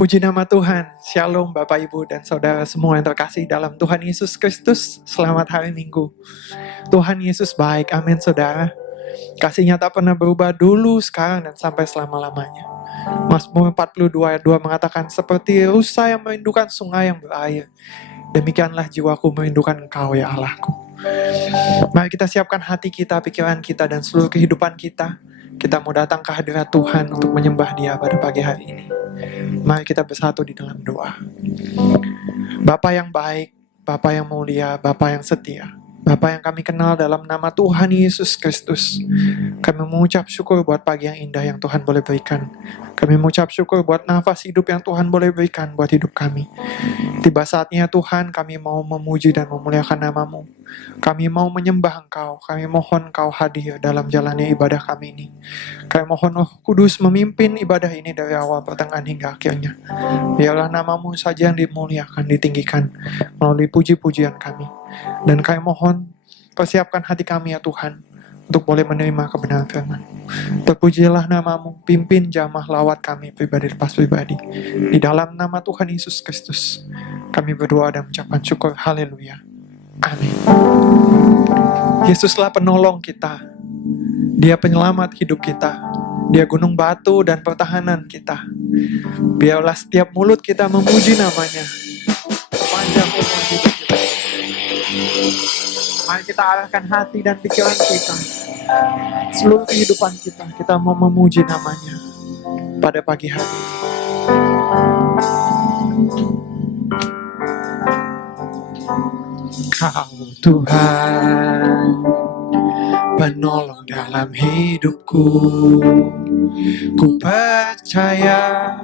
Puji nama Tuhan. Shalom Bapak Ibu dan Saudara semua yang terkasih dalam Tuhan Yesus Kristus. Selamat hari Minggu. Tuhan Yesus baik. Amin saudara. Kasihnya tak pernah berubah dulu, sekarang, dan sampai selama-lamanya. Mazmur 42 ayat 2 mengatakan, seperti rusa yang merindukan sungai yang berair, demikianlah jiwaku merindukan Engkau ya Allahku. Mari kita siapkan hati kita, pikiran kita, dan seluruh kehidupan kita. Kita mau datang ke hadirat Tuhan untuk menyembah Dia pada pagi hari ini. Mari kita bersatu di dalam doa. Bapa yang baik, Bapa yang mulia, Bapa yang setia, Bapa yang kami kenal dalam nama Tuhan Yesus Kristus, kami mengucap syukur buat pagi yang indah yang Tuhan boleh berikan. Kami mengucap syukur buat nafas hidup yang Tuhan boleh berikan buat hidup kami. Tiba saatnya Tuhan, kami mau memuji dan memuliakan nama-Mu. Kami mau menyembah Engkau. Kami mohon Engkau hadir dalam jalannya ibadah kami ini. Kami mohon Roh Kudus memimpin ibadah ini dari awal, pertengahan hingga akhirnya. Biarlah nama-Mu saja yang dimuliakan, ditinggikan melalui puji-pujian kami. Dan kami mohon persiapkan hati kami ya Tuhan, untuk boleh menerima kebenaran firman. Terpujilah nama-Mu, pimpin jamah lawat kami pribadi lepas pribadi. Di dalam nama Tuhan Yesus Kristus, kami berdoa dan mengucapkan syukur. Haleluya. Amin. Yesuslah penolong kita. Dia penyelamat hidup kita. Dia gunung batu dan pertahanan kita. Biarlah setiap mulut kita memuji nama-Nya. Sepanjang umur hidup kita. Mari kita arahkan hati dan pikiran kita, seluruh kehidupan kita mau memuji nama-Nya pada pagi hari. Kau Tuhan, penolong dalam hidupku. Ku percaya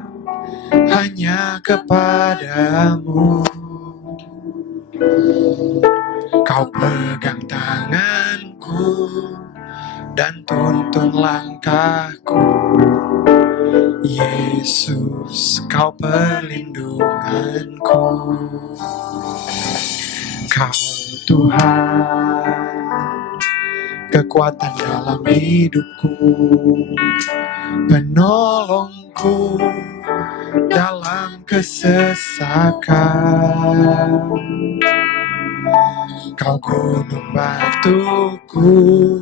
hanya kepadamu. Kau pegang tanganku dan tuntun langkahku. Yesus, Kau perlindunganku. Kau Tuhan, kekuatan dalam hidupku, penolongku dalam kesesakan. Kau gunung batuku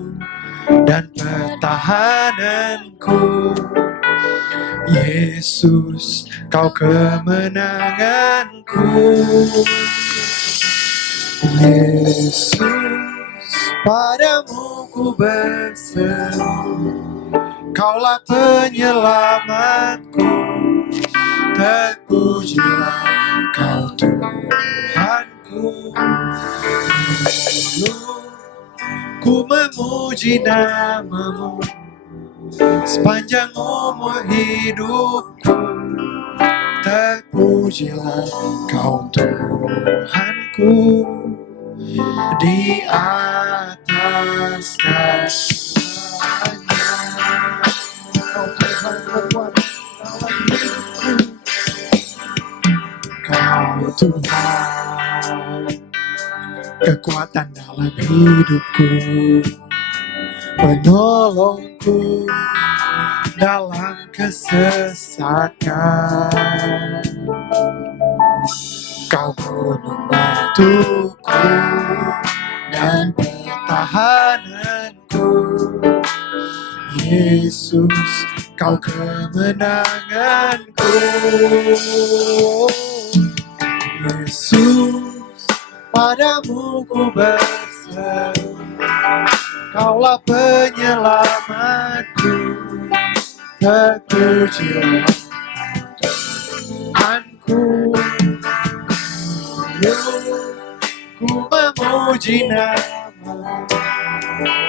dan pertahananku. Yesus, Kau kemenanganku. Yesus, padamu ku berseru. Kaulah penyelamatku. Terpujilah Kau Tuhanku. Ku memuji nama-Mu sepanjang umur hidupku. Terpujilah Kau Tuhanku di atas segalanya. Kau Tuhan kekuatan dalam hidupku. Kau Tuhan, kekuatan dalam hidupku, penolongku dalam kesesakan. Kau gunung batuku dan pertahananku. Yesus, Kau kemenanganku. Yesus, padamu ku berseru. Kaulah penyelamatku. Terpujilah Tuhanku. Ku memuji nama-Mu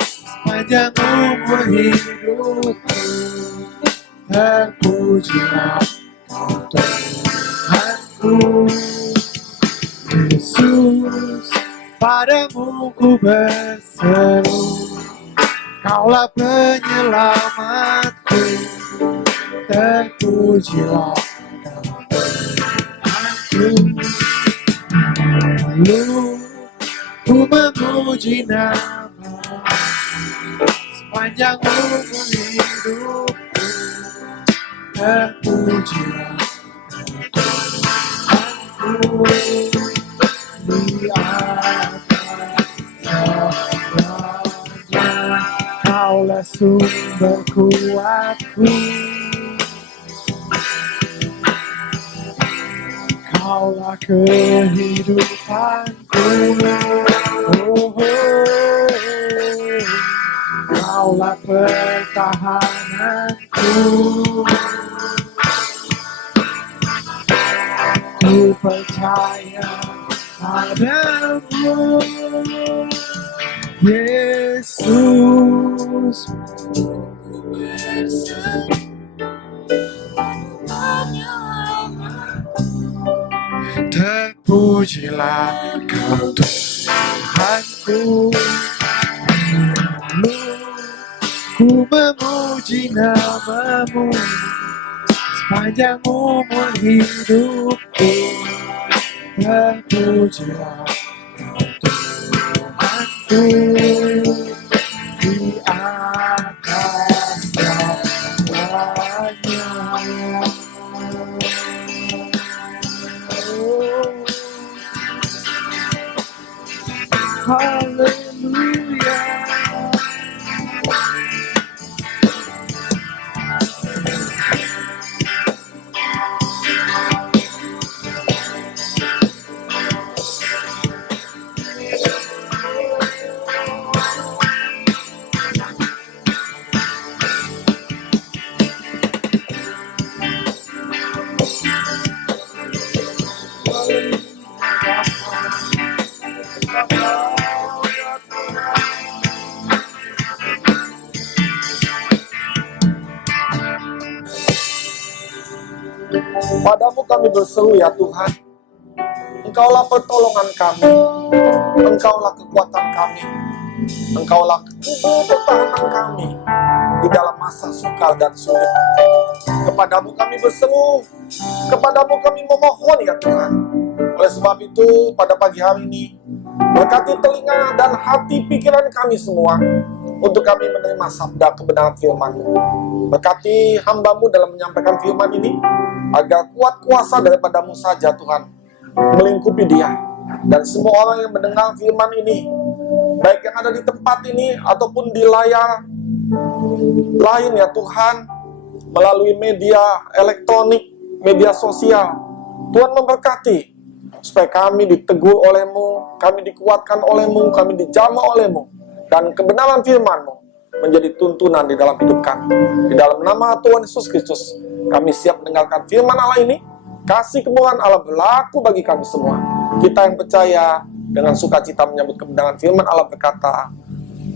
sepanjang umur hidupku. Terpujilah Kau Tuhanku. Yesus, padamu ku berseru. Kaulah penyelamatku. Terpujilah Kau Tuhanku. Lalu ku memuji nama-Mu sepanjang umur hidupku. Terpujilah di atas segalanya. Kaulah sumber kuatku, Kaulah kehidupanku. Oh, Kaulah pertahananku. Ku percaya padamu, Yesus. Terpujilah Kau Tuhanku. Ku memuji nama-Mu sepanjang umur hidupku. Terpujilah Tuhanku di atas segalanya. Haleluya. Padamu kami berseru ya Tuhan. Engkaulah pertolongan kami, Engkaulah kekuatan kami, Engkaulah pertahanan kami di dalam masa sukar dan sulit. Kepadamu kami berseru, kepadamu kami memohon ya Tuhan. Oleh sebab itu pada pagi hari ini, berkati telinga dan hati pikiran kami semua untuk kami menerima sabda kebenaran firman-Mu. Berkati hamba-Mu dalam menyampaikan firman ini, agar kuat kuasa daripada-Mu saja Tuhan melingkupi dia dan semua orang yang mendengar firman ini, baik yang ada di tempat ini ataupun di layar lain ya Tuhan, melalui media elektronik, media sosial. Tuhan memberkati supaya kami ditegur oleh-Mu, kami dikuatkan oleh-Mu, kami dijamah oleh-Mu, dan kebenaran firman-Mu menjadi tuntunan di dalam hidup kami. Di dalam nama Tuhan Yesus Kristus, kami siap mendengarkan firman Allah ini. Kasih kemurahan Allah berlaku bagi kami semua. Kita yang percaya dengan sukacita menyambut kebenaran firman Allah berkata,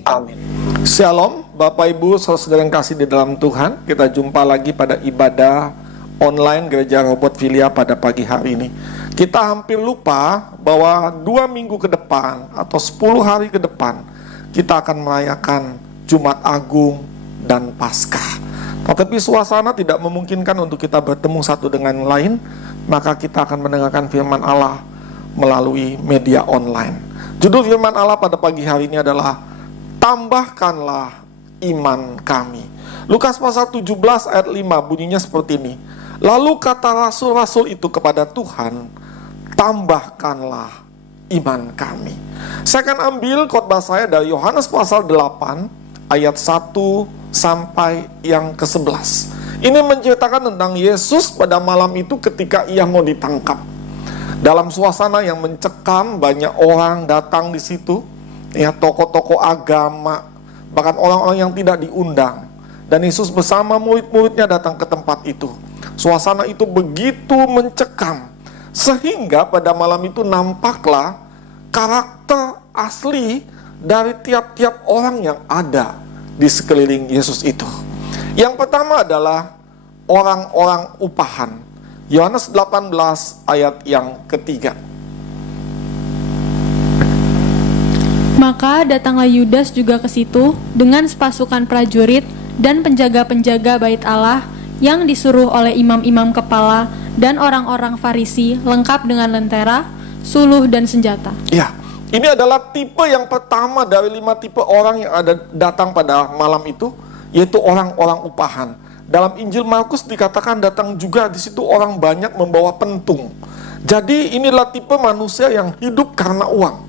amin. Shalom, Bapak Ibu, saudara yang kasih di dalam Tuhan. Kita jumpa lagi pada ibadah online Gereja Robot Filia pada pagi hari ini. Kita hampir lupa bahwa 2 minggu ke depan atau 10 hari ke depan, kita akan merayakan Jumat Agung dan Paskah. Tetapi suasana tidak memungkinkan untuk kita bertemu satu dengan yang lain, maka kita akan mendengarkan firman Allah melalui media online. Judul firman Allah pada pagi hari ini adalah tambahkanlah iman kami. Lukas pasal 17 ayat 5 bunyinya seperti ini. Lalu kata rasul-rasul itu kepada Tuhan, tambahkanlah iman kami. Saya akan ambil khotbah saya dari Yohanes pasal 8 ayat 1 sampai yang ke-11. Ini menceritakan tentang Yesus pada malam itu ketika ia mau ditangkap. Dalam suasana yang mencekam, banyak orang datang di situ, ya, tokoh-tokoh agama, bahkan orang-orang yang tidak diundang. Dan Yesus bersama murid-muridnya datang ke tempat itu. Suasana itu begitu mencekam, sehingga pada malam itu nampaklah karakter asli dari tiap-tiap orang yang ada di sekeliling Yesus itu. Yang pertama adalah orang-orang upahan. Yohanes 18 ayat yang ketiga. Maka datanglah Yudas juga ke situ dengan sepasukan prajurit dan penjaga-penjaga bait Allah yang disuruh oleh imam-imam kepala dan orang-orang Farisi, lengkap dengan lentera, suluh dan senjata. Ya, ini adalah tipe yang pertama dari 5 tipe orang yang ada datang pada malam itu, yaitu orang-orang upahan. Dalam Injil Markus dikatakan datang juga di situ orang banyak membawa pentung. Jadi inilah tipe manusia yang hidup karena uang.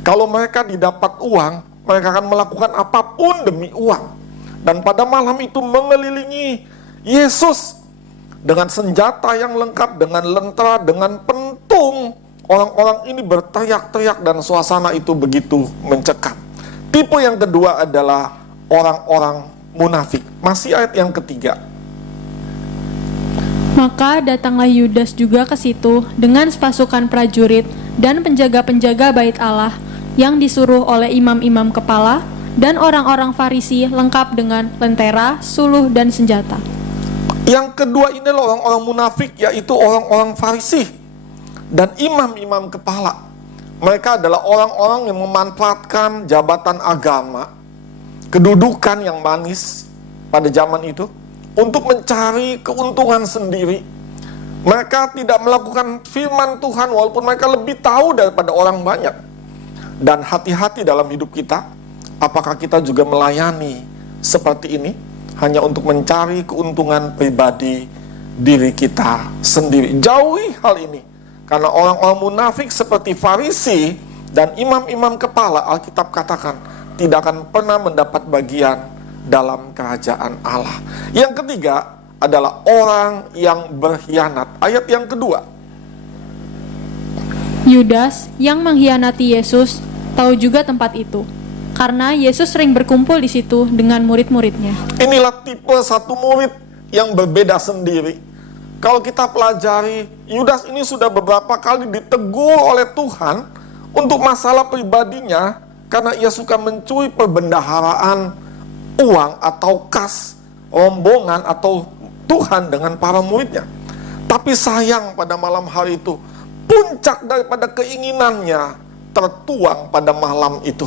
Kalau mereka didapat uang, mereka akan melakukan apapun demi uang. Dan pada malam itu mengelilingi Yesus dengan senjata yang lengkap, dengan lentera, dengan pentung. Orang-orang ini berteriak-teriak dan suasana itu begitu mencekam. Tipe yang kedua adalah orang-orang munafik. Masih ayat yang ketiga. Maka datanglah Yudas juga ke situ dengan sepasukan prajurit dan penjaga-penjaga bait Allah yang disuruh oleh imam-imam kepala dan orang-orang Farisi lengkap dengan lentera, suluh, dan senjata. Yang kedua ini adalah orang-orang munafik, yaitu orang-orang Farisi dan imam-imam kepala. Mereka adalah orang-orang yang memanfaatkan jabatan agama, kedudukan yang manis pada zaman itu, untuk mencari keuntungan sendiri. Mereka tidak melakukan firman Tuhan walaupun mereka lebih tahu daripada orang banyak. Dan hati-hati dalam hidup kita, apakah kita juga melayani seperti ini hanya untuk mencari keuntungan pribadi diri kita sendiri. Jauhi hal ini, karena orang-orang munafik seperti Farisi dan imam-imam kepala, Alkitab katakan tidak akan pernah mendapat bagian dalam kerajaan Allah. Yang ketiga adalah orang yang berkhianat. Ayat yang kedua. Yudas yang mengkhianati Yesus tahu juga tempat itu, karena Yesus sering berkumpul di situ dengan murid-muridnya. Inilah tipe satu murid yang berbeda sendiri. Kalau kita pelajari, Yudas ini sudah beberapa kali ditegur oleh Tuhan untuk masalah pribadinya, karena ia suka mencuri perbendaharaan uang atau kas rombongan atau Tuhan dengan para muridnya. Tapi sayang pada malam hari itu, puncak daripada keinginannya tertuang pada malam itu.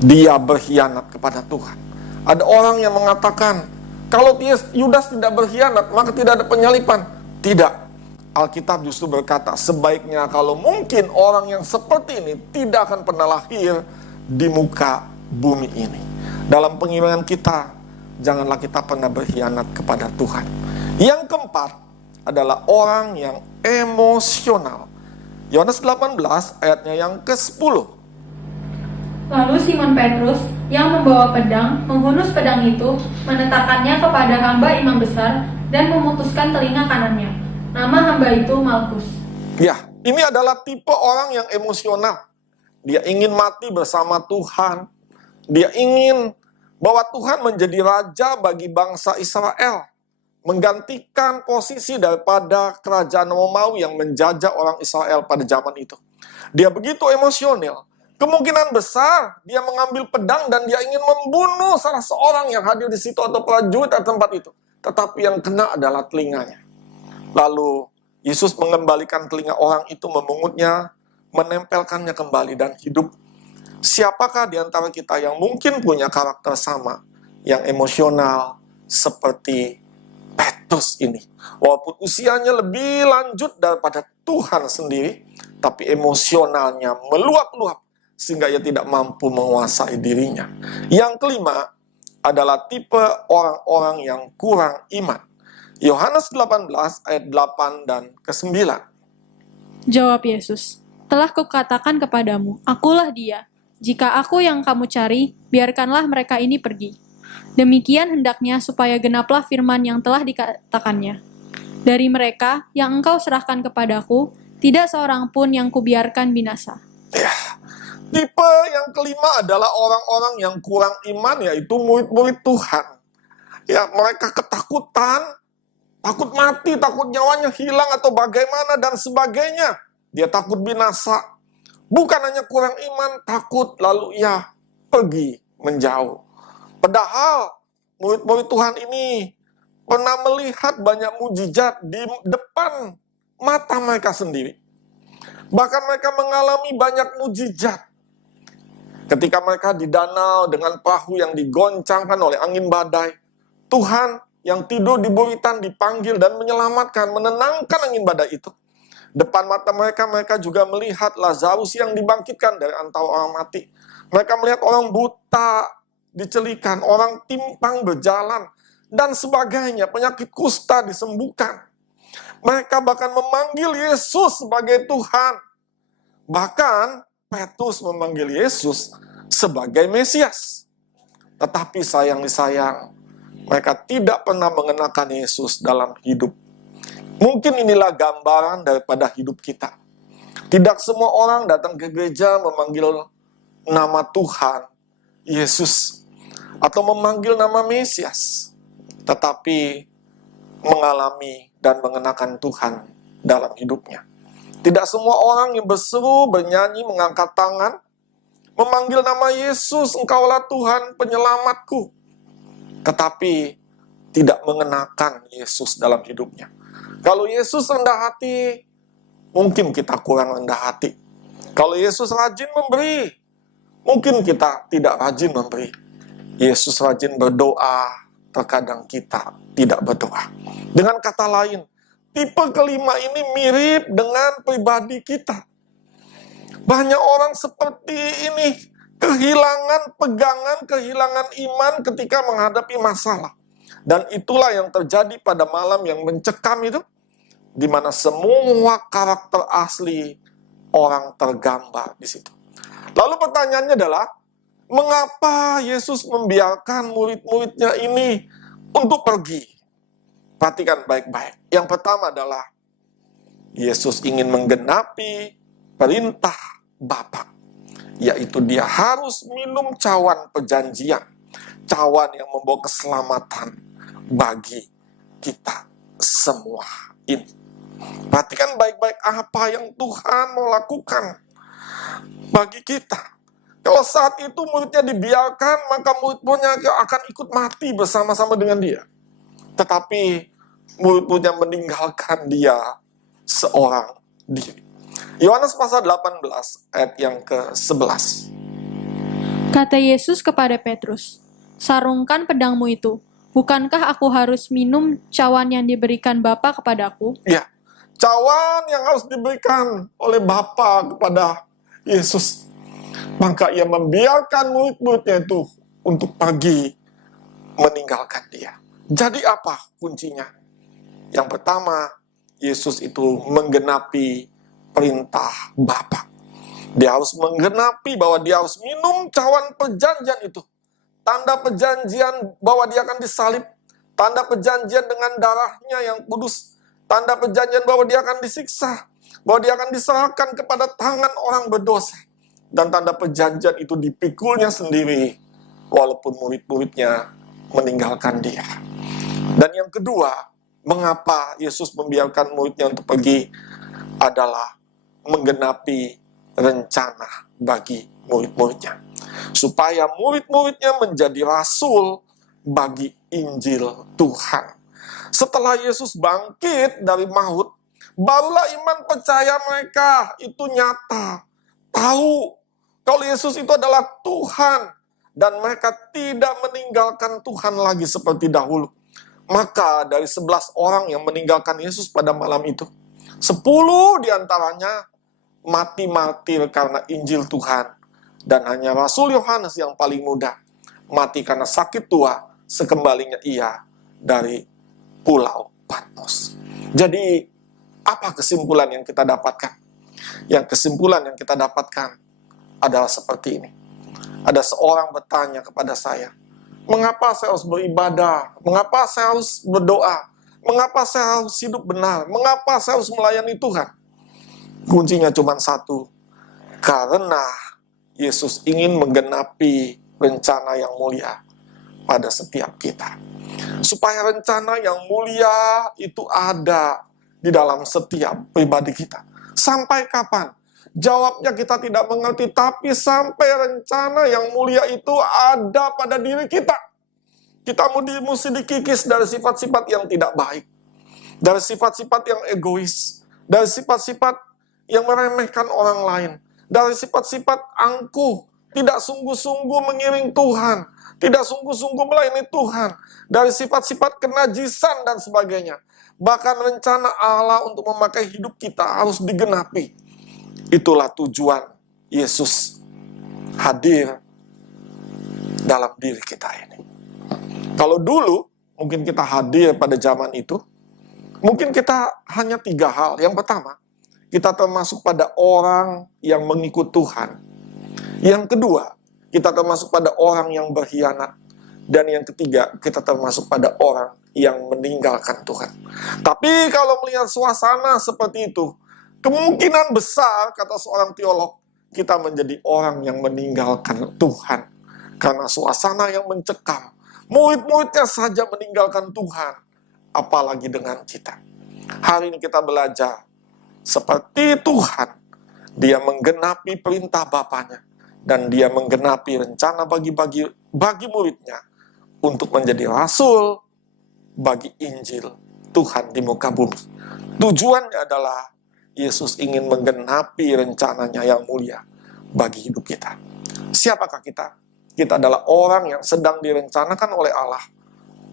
Dia berkhianat kepada Tuhan. Ada orang yang mengatakan, kalau Yudas tidak berkhianat, maka tidak ada penyalipan. Tidak. Alkitab justru berkata, sebaiknya kalau mungkin orang yang seperti ini tidak akan pernah lahir di muka bumi ini. Dalam pengiringan kita, janganlah kita pernah berkhianat kepada Tuhan. Yang keempat adalah orang yang emosional. Yohanes 18 ayatnya yang ke-10. Lalu Simon Petrus yang membawa pedang menghunus pedang itu, menetakannya kepada hamba imam besar dan memutuskan telinga kanannya. Nama hamba itu Malkus. Ya, ini adalah tipe orang yang emosional. Dia ingin mati bersama Tuhan. Dia ingin bahwa Tuhan menjadi raja bagi bangsa Israel, menggantikan posisi daripada kerajaan Romawi yang menjajah orang Israel pada zaman itu. Dia begitu emosional. Kemungkinan besar dia mengambil pedang dan dia ingin membunuh salah seorang yang hadir di situ atau prajurit di tempat itu. Tetapi yang kena adalah telinganya. Lalu Yesus mengembalikan telinga orang itu, memungutnya, menempelkannya kembali dan hidup. Siapakah di antara kita yang mungkin punya karakter sama, yang emosional seperti Petrus ini? Walaupun usianya lebih lanjut daripada Tuhan sendiri, tapi emosionalnya meluap-luap sehingga ia tidak mampu menguasai dirinya. Yang kelima adalah tipe orang-orang yang kurang iman. Yohanes 18 ayat 8 dan ke-9. Jawab Yesus, telah kukatakan kepadamu, akulah dia. Jika aku yang kamu cari, biarkanlah mereka ini pergi. Demikian hendaknya supaya genaplah firman yang telah dikatakannya. Dari mereka yang engkau serahkan kepadaku, tidak seorang pun yang kubiarkan binasa. Ya, tipe yang kelima adalah orang-orang yang kurang iman, yaitu murid-murid Tuhan. Ya, mereka ketakutan, takut mati, takut nyawanya hilang atau bagaimana dan sebagainya. Dia takut binasa. Bukan hanya kurang iman, takut lalu ia pergi menjauh. Padahal murid-murid Tuhan ini pernah melihat banyak mujizat di depan mata mereka sendiri. Bahkan mereka mengalami banyak mujizat. Ketika mereka di danau dengan perahu yang digoncangkan oleh angin badai, Tuhan yang tidur di buritan dipanggil dan menyelamatkan, menenangkan angin badai itu. Depan mata mereka, mereka juga melihat Lazarus yang dibangkitkan dari antara orang mati. Mereka melihat orang buta dicelikan, orang timpang berjalan, dan sebagainya. Penyakit kusta disembuhkan. Mereka bahkan memanggil Yesus sebagai Tuhan. Bahkan Petrus memanggil Yesus sebagai Mesias. Tetapi sayang-sayang, mereka tidak pernah mengenakan Yesus dalam hidup. Mungkin inilah gambaran daripada hidup kita. Tidak semua orang datang ke gereja memanggil nama Tuhan Yesus atau memanggil nama Mesias, tetapi mengalami dan mengenakan Tuhan dalam hidupnya. Tidak semua orang yang berseru, bernyanyi, mengangkat tangan, memanggil nama Yesus, Engkaulah Tuhan penyelamatku, tetapi tidak mengenakan Yesus dalam hidupnya. Kalau Yesus rendah hati, mungkin kita kurang rendah hati. Kalau Yesus rajin memberi, mungkin kita tidak rajin memberi. Yesus rajin berdoa, terkadang kita tidak berdoa. Dengan kata lain, tipe kelima ini mirip dengan pribadi kita. Banyak orang seperti ini, kehilangan pegangan, kehilangan iman ketika menghadapi masalah. Dan itulah yang terjadi pada malam yang mencekam itu, di mana semua karakter asli orang tergambar di situ. Lalu pertanyaannya adalah, mengapa Yesus membiarkan murid-muridnya ini untuk pergi? Perhatikan baik-baik. Yang pertama adalah, Yesus ingin menggenapi perintah Bapa, yaitu dia harus minum cawan perjanjian, cawan yang membawa keselamatan bagi kita semua ini. Perhatikan baik-baik apa yang Tuhan mau lakukan bagi kita. Kalau saat itu muridnya dibiarkan, maka murid-muridnya akan ikut mati bersama-sama dengan dia. Tetapi murid-muridnya meninggalkan dia seorang diri. Yohanes pasal 18 ayat yang ke-11. Kata Yesus kepada Petrus, "Sarungkan pedangmu itu. Bukankah aku harus minum cawan yang diberikan Bapa kepadaku?" Ya, cawan yang harus diberikan oleh Bapa kepada Yesus. Maka ia membiarkan murid-muridnya itu untuk pergi meninggalkan dia. Jadi apa kuncinya? Yang pertama, Yesus itu menggenapi perintah Bapa. Dia harus menggenapi bahwa dia harus minum cawan perjanjian itu. Tanda perjanjian bahwa dia akan disalib. Tanda perjanjian dengan darahnya yang kudus. Tanda perjanjian bahwa dia akan disiksa. Bahwa dia akan diserahkan kepada tangan orang berdosa. Dan tanda perjanjian itu dipikulnya sendiri. Walaupun murid-muridnya meninggalkan dia. Dan yang kedua, mengapa Yesus membiarkan muridnya untuk pergi adalah menggenapi rencana bagi murid-muridnya. Supaya murid-muridnya menjadi rasul bagi Injil Tuhan. Setelah Yesus bangkit dari maut, barulah iman percaya mereka itu nyata. Tahu kalau Yesus itu adalah Tuhan. Dan mereka tidak meninggalkan Tuhan lagi seperti dahulu. Maka dari 11 orang yang meninggalkan Yesus pada malam itu, 10 diantaranya mati martir karena Injil Tuhan. Dan hanya Rasul Yohanes yang paling muda mati karena sakit tua sekembalinya ia dari Pulau Patmos. Jadi apa kesimpulan yang kita dapatkan? Yang kesimpulan yang kita dapatkan adalah seperti ini. Ada seorang bertanya kepada saya, mengapa saya harus beribadah? Mengapa saya harus berdoa? Mengapa saya harus hidup benar? Mengapa saya harus melayani Tuhan? Kuncinya cuma satu. Karena Yesus ingin menggenapi rencana yang mulia pada setiap kita. Supaya rencana yang mulia itu ada di dalam setiap pribadi kita. Sampai kapan? Jawabnya kita tidak mengerti, tapi sampai rencana yang mulia itu ada pada diri kita. Kita mesti dikikis dari sifat-sifat yang tidak baik. Dari sifat-sifat yang egois. Dari sifat-sifat yang meremehkan orang lain. Dari sifat-sifat angkuh. Tidak sungguh-sungguh mengiring Tuhan. Tidak sungguh-sungguh melayani Tuhan. Dari sifat-sifat kenajisan dan sebagainya. Bahkan rencana Allah untuk memakai hidup kita harus digenapi. Itulah tujuan Yesus hadir dalam diri kita ini. Kalau dulu mungkin kita hadir pada zaman itu Mungkin kita hanya 3 hal. Yang pertama, kita termasuk pada orang yang mengikut Tuhan. Yang kedua, kita termasuk pada orang yang berkhianat. Dan yang ketiga, kita termasuk pada orang yang meninggalkan Tuhan. Tapi kalau melihat suasana seperti itu, kemungkinan besar, kata seorang teolog, kita menjadi orang yang meninggalkan Tuhan. Karena suasana yang mencekam. Murid-muridnya saja meninggalkan Tuhan. Apalagi dengan kita. Hari ini kita belajar. Seperti Tuhan. Dia menggenapi perintah Bapanya. Dan dia menggenapi rencana bagi muridnya. Untuk menjadi rasul bagi Injil Tuhan di muka bumi. Tujuannya adalah Yesus ingin menggenapi rencananya yang mulia bagi hidup kita. Siapakah kita? Kita adalah orang yang sedang direncanakan oleh Allah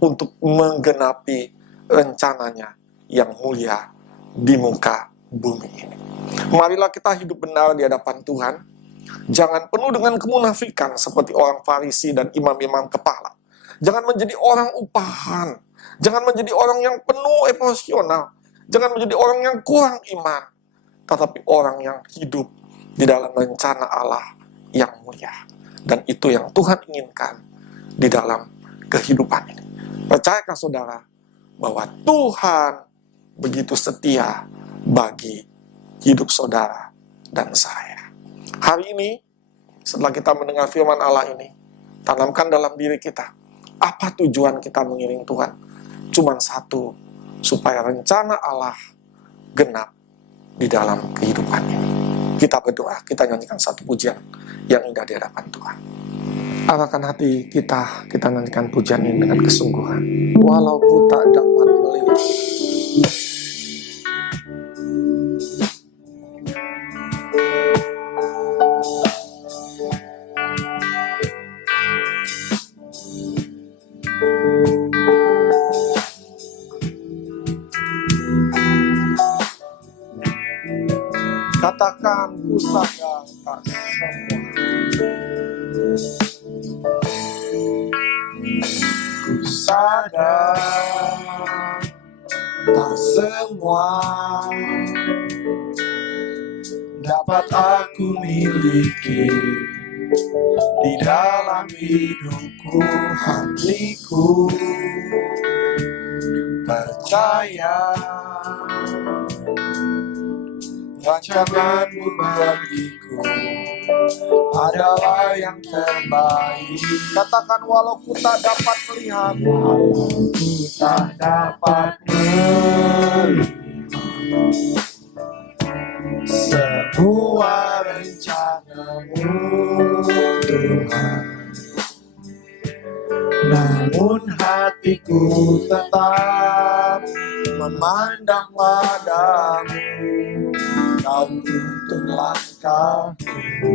untuk menggenapi rencananya yang mulia di muka bumi ini. Marilah kita hidup benar di hadapan Tuhan. Jangan penuh dengan kemunafikan seperti orang Farisi dan imam-imam kepala. Jangan menjadi orang upahan. Jangan menjadi orang yang penuh emosional. Jangan menjadi orang yang kurang iman, tetapi orang yang hidup di dalam rencana Allah yang mulia. Dan itu yang Tuhan inginkan di dalam kehidupan ini. Percayakah saudara bahwa Tuhan begitu setia bagi hidup saudara dan saya. Hari ini, setelah kita mendengar firman Allah ini, tanamkan dalam diri kita, apa tujuan kita mengiring Tuhan? Cuman satu, supaya rencana Allah genap di dalam kehidupan ini. Kita berdoa, kita nyanyikan satu pujian yang indah di hadapan Tuhan. Arahkan hati kita nyanyikan pujian ini dengan kesungguhan. Walau ku tak dapat melihat. Katakan ku sadar tak semua. Ku sadar tak semua dapat aku miliki di dalam hidupku. Hatiku percaya rancanganmu bagiku adalah yang terbaik. Katakan walau ku tak dapat melihat, walau ku tak dapat melihat semua rencanamu Tuhan, namun hatiku tetap memandang padamu. Kau tuntun langkahku,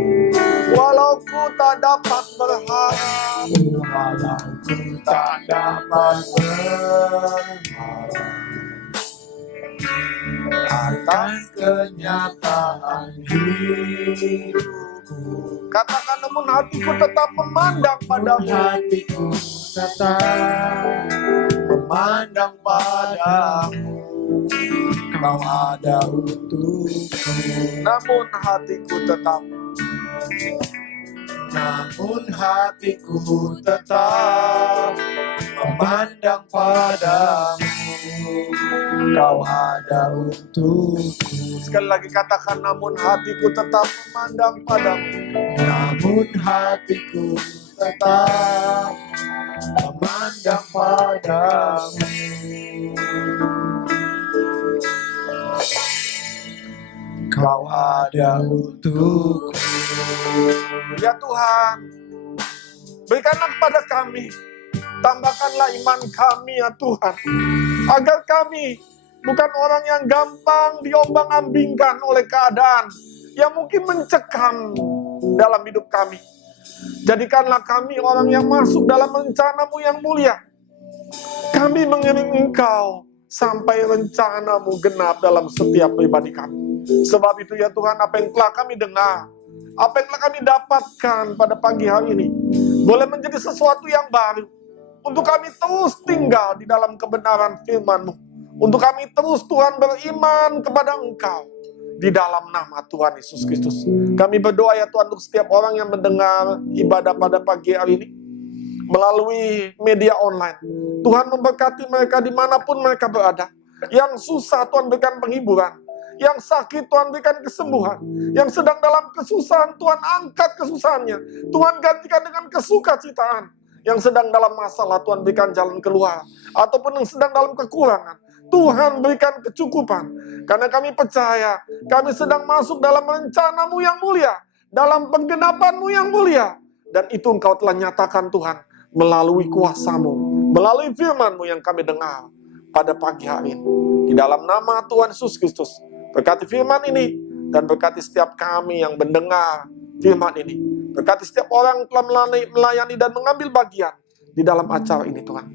walau ku tak dapat berharap, walau ku tak dapat berharap atas kenyataan hidupku. Katakan namun hatiku tetap memandang padamu. Hatiku tetap memandang padamu. Kau ada untukku. Namun hatiku tetap memandang padamu. Kau ada untukku. Sekali lagi katakan, namun hatiku tetap memandang padamu. Namun hatiku tetap memandang padamu. Kau ada untukku. Ya Tuhan, berikanlah kepada kami, tambahkanlah iman kami ya Tuhan, agar kami bukan orang yang gampang diombang-ambingkan oleh keadaan yang mungkin mencekam dalam hidup kami. Jadikanlah kami orang yang masuk dalam rencana-Mu yang mulia. Kami mengiring Engkau sampai rencana-Mu genap dalam setiap pribadi kami. Sebab itu ya Tuhan, apa yang telah kami dengar, apa yang telah kami dapatkan pada pagi hari ini, boleh menjadi sesuatu yang baru untuk kami terus tinggal di dalam kebenaran firman-Mu, Untuk kami terus Tuhan beriman kepada Engkau. Di dalam nama Tuhan Yesus Kristus. Kami berdoa ya Tuhan untuk setiap orang yang mendengar ibadah pada pagi hari ini. Melalui media online. Tuhan memberkati mereka dimanapun mereka berada. Yang susah Tuhan berikan penghiburan. Yang sakit Tuhan berikan kesembuhan. Yang sedang dalam kesusahan Tuhan angkat kesusahannya. Tuhan gantikan dengan kesukacitaan. Yang sedang dalam masalah Tuhan berikan jalan keluar. Ataupun yang sedang dalam kekurangan. Tuhan berikan kecukupan. Karena kami percaya kami sedang masuk dalam rencana-Mu yang mulia. Dalam penggenapan-Mu yang mulia. Dan itu Engkau telah nyatakan Tuhan. Melalui kuasa-Mu. Melalui firman-Mu yang kami dengar. Pada pagi hari ini. Di dalam nama Tuhan Yesus Kristus. Berkati firman ini. Dan berkati setiap kami yang mendengar firman ini. Berkati setiap orang yang telah melayani dan mengambil bagian. Di dalam acara ini Tuhan.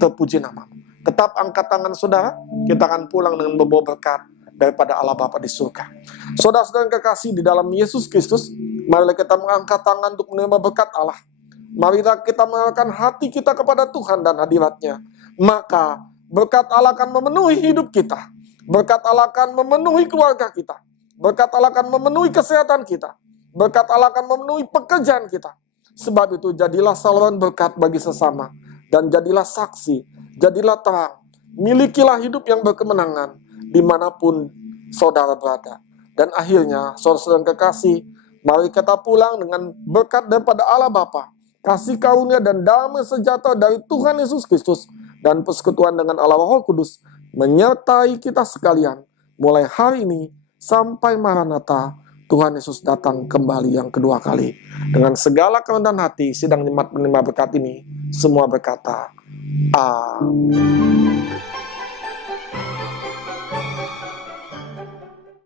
Terpuji nama-Mu. Tetap angkat tangan saudara. Kita akan pulang dengan membawa berkat daripada Allah Bapa di surga. Saudara-saudara yang kekasih di dalam Yesus Kristus, marilah kita mengangkat tangan untuk menerima berkat Allah. Marilah kita mengarahkan hati kita kepada Tuhan dan hadirat-Nya. Maka berkat Allah akan memenuhi hidup kita. Berkat Allah akan memenuhi keluarga kita. Berkat Allah akan memenuhi kesehatan kita. Berkat Allah akan memenuhi pekerjaan kita. Sebab itu jadilah saluran berkat bagi sesama. Dan jadilah saksi. Jadilah terang, milikilah hidup yang berkemenangan dimanapun saudara berada. Dan akhirnya, saudara-saudara yang kekasih, mari kita pulang dengan berkat daripada Allah Bapa, kasih karunia dan damai sejahtera dari Tuhan Yesus Kristus, dan persekutuan dengan Allah Roh Kudus, menyertai kita sekalian, mulai hari ini sampai Maranatha, Tuhan Yesus datang kembali yang kedua kali. Dengan segala kerendahan hati, sidang nikmat menerima berkat ini, semua berkata, Amin.